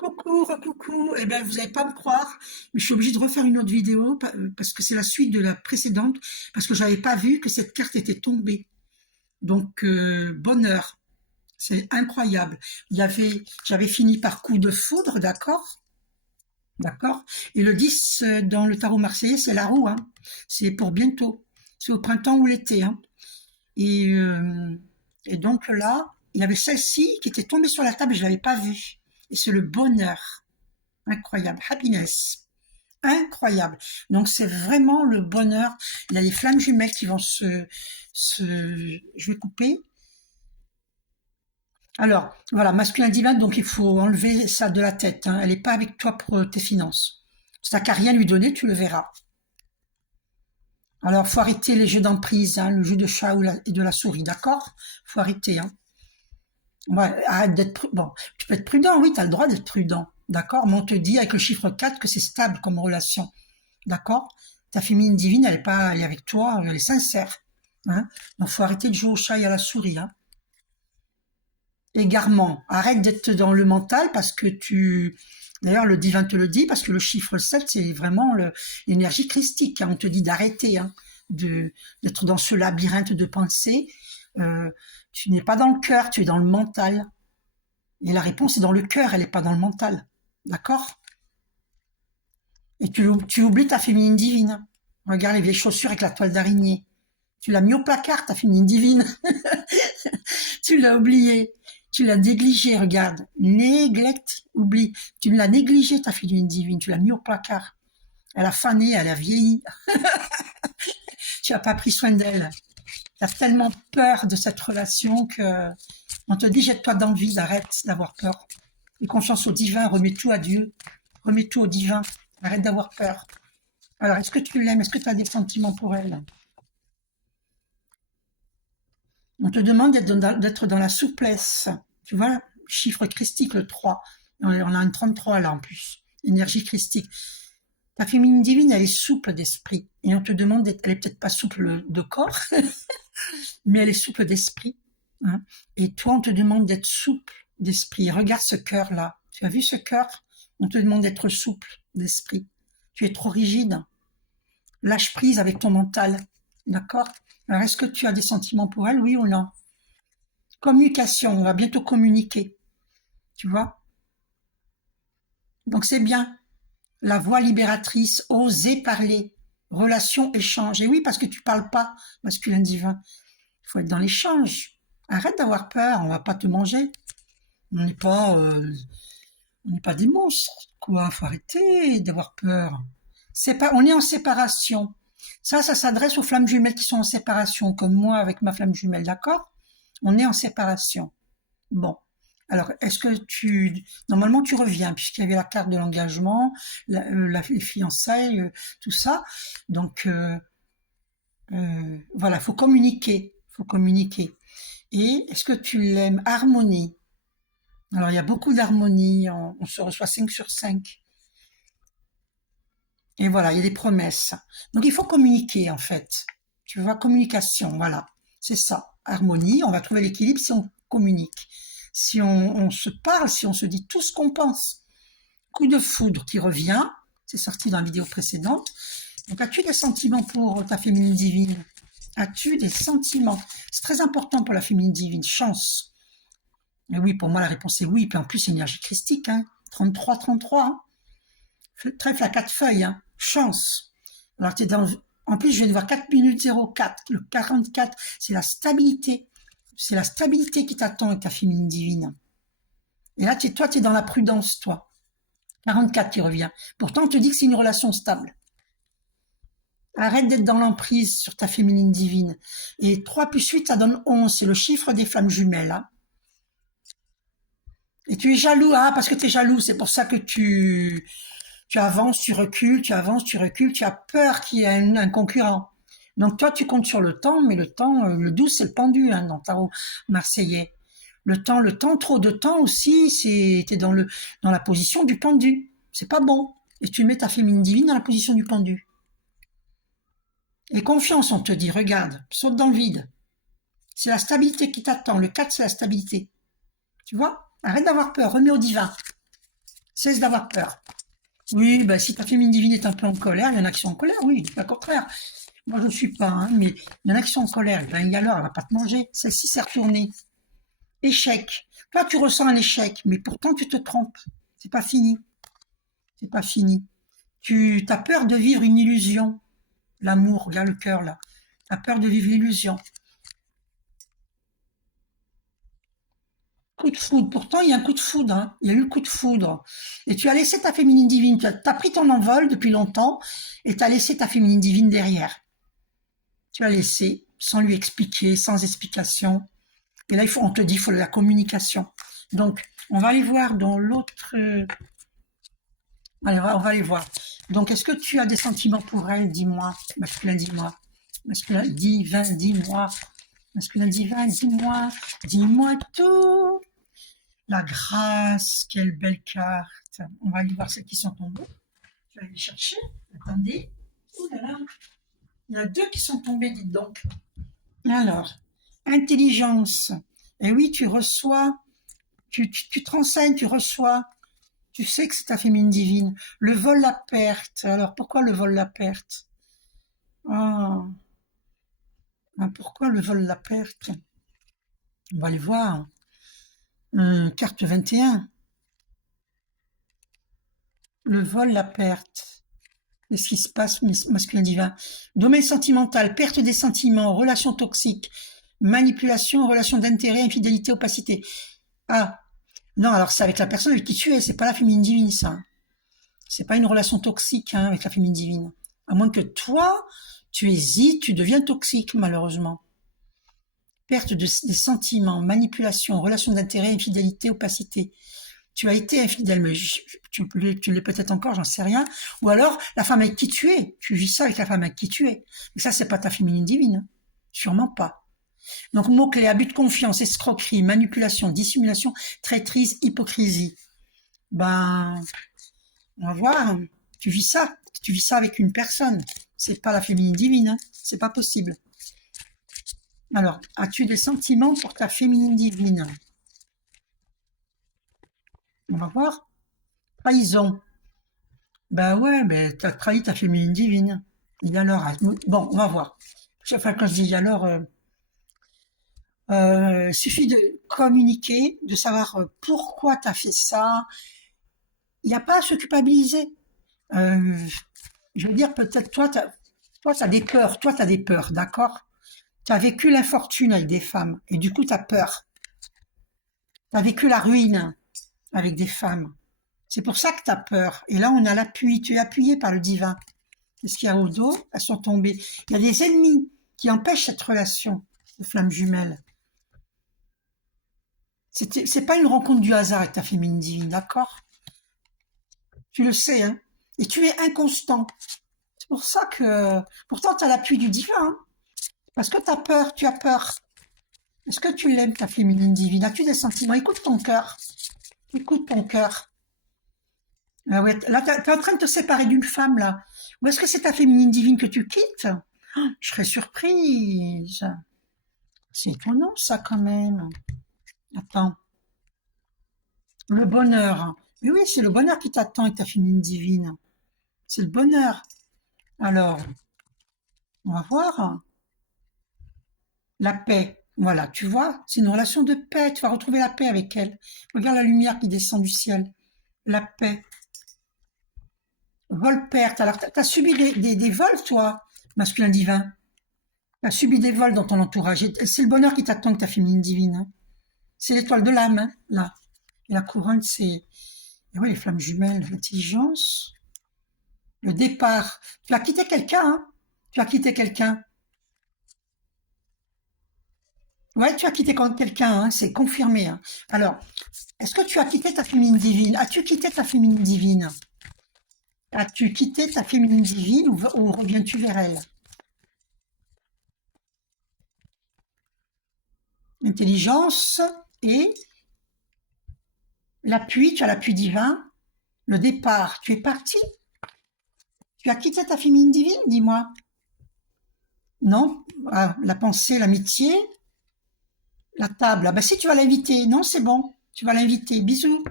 Coucou, coucou. Eh ben, vous n'allez pas me croire, mais je suis obligée de refaire une autre vidéo parce que c'est la suite de la précédente, parce que j'avais pas vu que cette carte était tombée. Donc, bonheur, c'est incroyable. J'avais fini par coup de foudre, d'accord, d'accord. Et le 10 dans le tarot marseillais, c'est la roue, hein. C'est pour bientôt. C'est au printemps ou l'été, hein. Et, euh, et donc là, il y avait celle-ci qui était tombée sur la table et je l'avais pas vue. Et c'est le bonheur. Incroyable, happiness, incroyable. Donc c'est vraiment le bonheur. Il y a les flammes jumelles qui vont je vais couper. Alors voilà, masculin divin, donc il faut enlever ça de la tête, hein. Elle n'est pas avec toi pour tes finances. Si t'as qu'à rien lui donner, tu le verras. Alors faut arrêter les jeux d'emprise, hein, le jeu de chat et de la souris, d'accord? Faut arrêter, hein. Ouais, arrête bon, tu peux être prudent, oui, tu as le droit d'être prudent, d'accord? Mais on te dit avec le chiffre 4 que c'est stable comme relation. D'accord? Ta féminine divine, elle est pas, elle est avec toi, elle est sincère. Hein. Donc, faut arrêter de jouer au chat et à la souris. Hein. Égarement. Arrête d'être dans le mental parce que d'ailleurs, le divin te le dit, parce que le chiffre 7, c'est vraiment l'énergie christique. Hein. On te dit d'arrêter, hein, d'être dans ce labyrinthe de pensée. Euh, tu n'es pas dans le cœur, tu es dans le mental. Et la réponse est dans le cœur, elle n'est pas dans le mental. D'accord? Et tu oublies ta féminine divine. Regarde les vieilles chaussures avec la toile d'araignée. Tu l'as mis au placard, ta féminine divine. Tu l'as oublié. Tu l'as négligé, regarde. Neglect, oublie. Tu l'as négligé, ta féminine divine. Tu l'as mis au placard. Elle a fané, elle a vieilli. Tu n'as pas pris soin d'elle. Tu as tellement peur de cette relation que on te dit jette-toi dans le vide, arrête d'avoir peur. Et confiance au divin, remets tout à Dieu. Remets tout au divin. Arrête d'avoir peur. Alors, est-ce que tu l'aimes? Est-ce que tu as des sentiments pour elle? On te demande d'être dans la souplesse. Tu vois, chiffre christique, le 3. On a un 33 là en plus. Énergie christique. Ta féminine divine, elle est souple d'esprit. Et on te demande elle est peut-être pas souple de corps, mais elle est souple d'esprit. Hein. Et toi, on te demande d'être souple d'esprit. Regarde ce cœur-là. Tu as vu ce cœur? On te demande d'être souple d'esprit. Tu es trop rigide. Lâche prise avec ton mental. D'accord? Alors, est-ce que tu as des sentiments pour elle, oui ou non? Communication, on va bientôt communiquer. Tu vois? Donc, c'est bien. La voix libératrice, oser parler. Relation, échange. Et oui, parce que tu parles pas, masculin divin. Il faut être dans l'échange. Arrête d'avoir peur, on va pas te manger. On n'est pas, on n'est pas des monstres. Quoi, faut arrêter d'avoir peur. On est en séparation. Ça s'adresse aux flammes jumelles qui sont en séparation, comme moi avec ma flamme jumelle, d'accord? On est en séparation. Bon. Alors, est-ce que normalement tu reviens, puisqu'il y avait la carte de l'engagement, les fiançailles, tout ça. Donc, voilà, faut communiquer. Faut communiquer. Et est-ce que tu l'aimes? Harmonie. Alors, il y a beaucoup d'harmonie. On se reçoit 5 sur 5. Et voilà, il y a des promesses. Donc il faut communiquer en fait. Tu vois, communication, voilà. C'est ça. Harmonie, on va trouver l'équilibre si on communique. Si on se parle, si on se dit tout ce qu'on pense. Coup de foudre qui revient, c'est sorti dans la vidéo précédente. Donc as-tu des sentiments pour ta féminine divine? As-tu des sentiments? C'est très important pour la féminine divine. Chance. Et oui, pour moi la réponse est oui. Puis en plus, c'est énergie christique, hein. 33, 33. Hein. Trèfle à 4 feuilles, hein. Chance. Alors, tu es dans. En plus, je viens de voir 4 minutes 04. Le 44, c'est la stabilité. C'est la stabilité qui t'attend avec ta féminine divine. Et là, toi, tu es dans la prudence, toi. 44 qui revient. Pourtant, on te dit que c'est une relation stable. Arrête d'être dans l'emprise sur ta féminine divine. Et 3 plus 8, ça donne 11. C'est le chiffre des flammes jumelles. Hein. Et tu es jaloux, hein, parce que tu es jaloux. C'est pour ça que tu avances, tu recules, tu avances, tu recules, tu as peur qu'il y ait un concurrent. Donc toi, tu comptes sur le temps, mais le temps, le 12, c'est le pendu hein, dans le tarot marseillais. Le temps, trop de temps aussi, t'es dans la position du pendu. C'est pas bon. Et tu mets ta féminine divine dans la position du pendu. Et confiance, on te dit, regarde, saute dans le vide. C'est la stabilité qui t'attend. Le 4, c'est la stabilité. Tu vois? Arrête d'avoir peur, remets au divin. Cesse d'avoir peur. Oui, bah, si ta féminine divine est un peu en colère, il y en a qui sont en colère, oui, pas le contraire. Moi, je ne suis pas, hein, mais il y en a qui sont en colère. Ben, et alors, elle va pas te manger. Celle-ci s'est retournée. Échec. Toi, tu ressens un échec, mais pourtant, tu te trompes. C'est pas fini. C'est pas fini. Tu as peur de vivre une illusion. L'amour, regarde le cœur, là. Tu as peur de vivre l'illusion. Coup de foudre. Pourtant, il y a un coup de foudre, hein. Il y a eu le coup de foudre. Et tu as laissé ta féminine divine. Tu as pris ton envol depuis longtemps et tu as laissé ta féminine divine derrière. Tu as laissé sans lui expliquer, sans explication. Et là, on te dit, il faut de la communication. Donc, on va aller voir dans l'autre. Allez, on va aller voir. Donc, est-ce que tu as des sentiments pour elle? Dis-moi. Masculin, dis-moi. Masculin, divin, dis-moi. Masculin, divin, dis-moi. Dis-moi tout. La grâce, quelle belle carte. On va aller voir celles qui sont tombées. Je vais aller les chercher. Attendez. Oh là là. Il y en a deux qui sont tombées, dites donc. Alors, intelligence. Et oui, tu reçois, tu te renseignes, tu reçois. Tu sais que c'est ta féminine divine. Le vol, la perte. Alors, pourquoi le vol, la perte? Ah, pourquoi le vol, la perte? On va aller voir. Carte 21. Le vol, la perte. Qu'est-ce qui se passe, masculin divin? Domaine sentimental, perte des sentiments, relations toxiques, manipulation, relations d'intérêt, infidélité, opacité. Ah, non, alors c'est avec la personne avec qui tu es, c'est pas la féminine divine, ça. C'est pas une relation toxique, hein, avec la féminine divine. À moins que toi, tu hésites, tu deviens toxique, malheureusement. Perte des sentiments, manipulation, relation d'intérêt, infidélité, opacité. Tu as été infidèle, mais tu l'es peut-être encore, j'en sais rien. Ou alors, la femme avec qui tu es, tu vis ça avec la femme avec qui tu es. Mais ça, c'est pas ta féminine divine. Sûrement pas. Donc, mots-clés, abus de confiance, escroquerie, manipulation, dissimulation, traîtrise, hypocrisie. Ben, on va voir. Tu vis ça. Tu vis ça avec une personne. C'est pas la féminine divine, hein. C'est pas possible. Alors, as-tu des sentiments pour ta féminine divine? On va voir. Trahison. Ben ouais, ben t'as trahi ta féminine divine. Et alors, bon, on va voir. Enfin, quand je dis alors, suffit de communiquer, de savoir pourquoi t'as fait ça. Il n'y a pas à se culpabiliser. Euh, je veux dire, peut-être toi, t'as des peurs. Toi, t'as des peurs, d'accord? Tu as vécu l'infortune avec des femmes et du coup, tu as peur. Tu as vécu la ruine avec des femmes. C'est pour ça que tu as peur. Et là, on a l'appui. Tu es appuyé par le divin. Qu'est-ce qu'il y a au dos? Elles sont tombées. Il y a des ennemis qui empêchent cette relation de flammes jumelles. C'est pas une rencontre du hasard avec ta féminine divine, d'accord? Tu le sais, hein? Et tu es inconstant. C'est pour ça que... Pourtant, tu as l'appui du divin, hein. Parce que tu as peur, tu as peur. Est-ce que tu l'aimes, ta féminine divine? As-tu des sentiments? Écoute ton cœur. Écoute ton cœur. Ah ouais, là, t'es en train de te séparer d'une femme, là. Ou est-ce que c'est ta féminine divine que tu quittes? Oh, je serais surprise. C'est étonnant, ça, quand même. Attends. Le bonheur. Mais oui, c'est le bonheur qui t'attend avec ta féminine divine. C'est le bonheur. Alors, on va voir. La paix. Voilà, tu vois, c'est une relation de paix. Tu vas retrouver la paix avec elle. Regarde la lumière qui descend du ciel. La paix. Vol-perte. Alors, t'as subi des vols, toi, masculin divin. T'as subi des vols dans ton entourage. C'est le bonheur qui t'attend que ta féminine divine, hein. C'est l'étoile de l'âme, hein, là. Et la couronne, c'est... Et ouais, les flammes jumelles, l'intelligence, le départ. Tu as quitté quelqu'un, hein. Tu as quitté quelqu'un. Ouais, tu as quitté quelqu'un, hein, c'est confirmé, hein. Alors, est-ce que tu as quitté ta féminine divine? As-tu quitté ta féminine divine? As-tu quitté ta féminine divine ou reviens-tu vers elle? Intelligence et l'appui, tu as l'appui divin. Le départ, tu es parti? Tu as quitté ta féminine divine, dis-moi. Non? Ah, la pensée, l'amitié, la table. Ah bah si, tu vas l'inviter. Non, c'est bon. Tu vas l'inviter. Bisous.